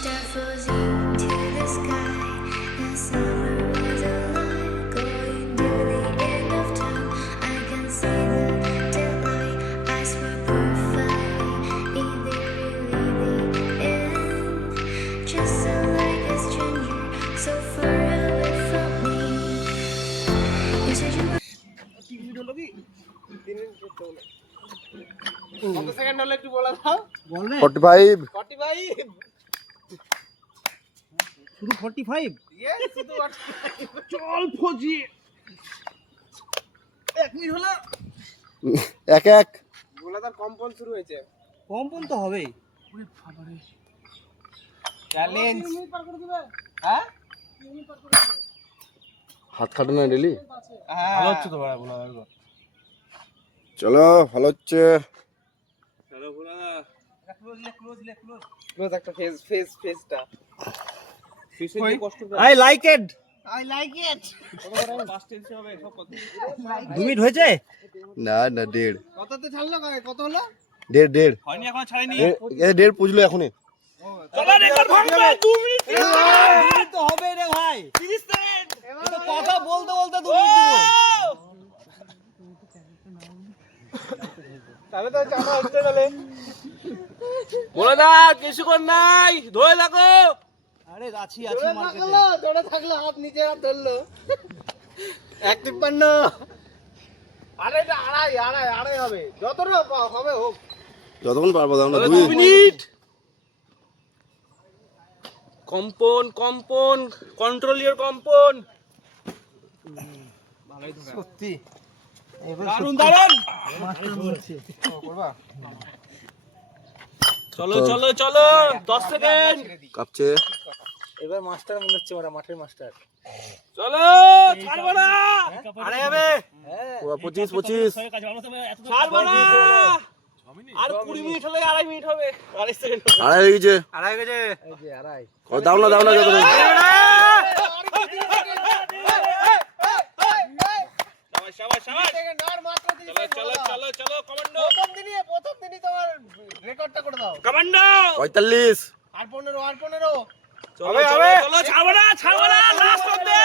star falls into the sky. The summer was alive, going to the end of time. I can see the daylight. I swear perfectly in the really the end. Just so like a stranger, so far away from me. You said you were. কত second হলো একটু বলে দাও? 45 45 শুধু 45 yes শুধু 45 চল fuzzy 1 minute হলো এক এক গোলাদার কম্পন শুরু হয়েছে কম্পন তো হবেই চ্যালেঞ্জ হ্যাঁ হাত কাটে না ডেলি ভালো হচ্ছে তো বড় বড় চলো ভালো হচ্ছে চলো বলা ক্লোজ একটা ফেসটা ফেসের যে কষ্ট আই লাইক ইট ফার্স্ট টেন্সে হবে সব কত 2 মিনিট হয়েছে না না দেড় কততে ছাড়লো কত হলো দেড় হয়নি এখন ছাড়েনি দেড় পুজলো এখনই চলো রেকর্ড ভাঙবে 2 মিনিট তো হবে রে ভাই 30 সেকেন্ড তো কথা বলতে বলতে 2 মিনিট দিব তাহলে তো চাটা হচ্ছে তাহলে বলে দা কিছুক্ষণ নাই ধরে লাগো আরে আছি মার্কেটে ধরে থাকলো হাত নিচে হাত ধরলো 153 আরে এটা আড়াই হবে যতটা হবে হোক যতক্ষণ পারবো আমরা 2 দুই মিনিট কম্পন কন্ট্রোল ইওর কম্পন ভালোই ধরে সত্যি দারুন করবা চলো 10 সেকেন্ড কাঁপছে এবার মাস্টার মনে হচ্ছে ওরা মাঠের মাস্টার চলো ছাড়বো না আরে হবে 25 ছাড়বো না আর 20 মিনিট হলে আড়াই মিনিট হবে 2.5 সেকেন্ড আড়াই হয়ে গেছে আড়াই গেছে এই যে আড়াই দাও না যত শাবাশ সেকেন্ড আর মাত্র 30 চলো কমান্ডো প্রথম দিনই তোমার রেকর্ডটা করে দাও কমান্ডো 45 আর 15 চলো ছাড়বো না লাস্ট অবধি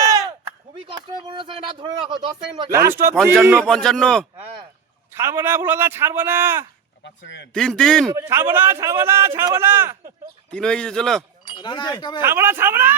খুবই কষ্ট হবে 15 সেকেন্ড আর ধরে রাখো 10 সেকেন্ড বাকি লাস্ট অবধি 55 হ্যাঁ ছাড়বো না ভুলোদা ছাড়বো না 3 ছাড়বো না 3 হয়ে গেছে চলো না একটা ছাড়বো না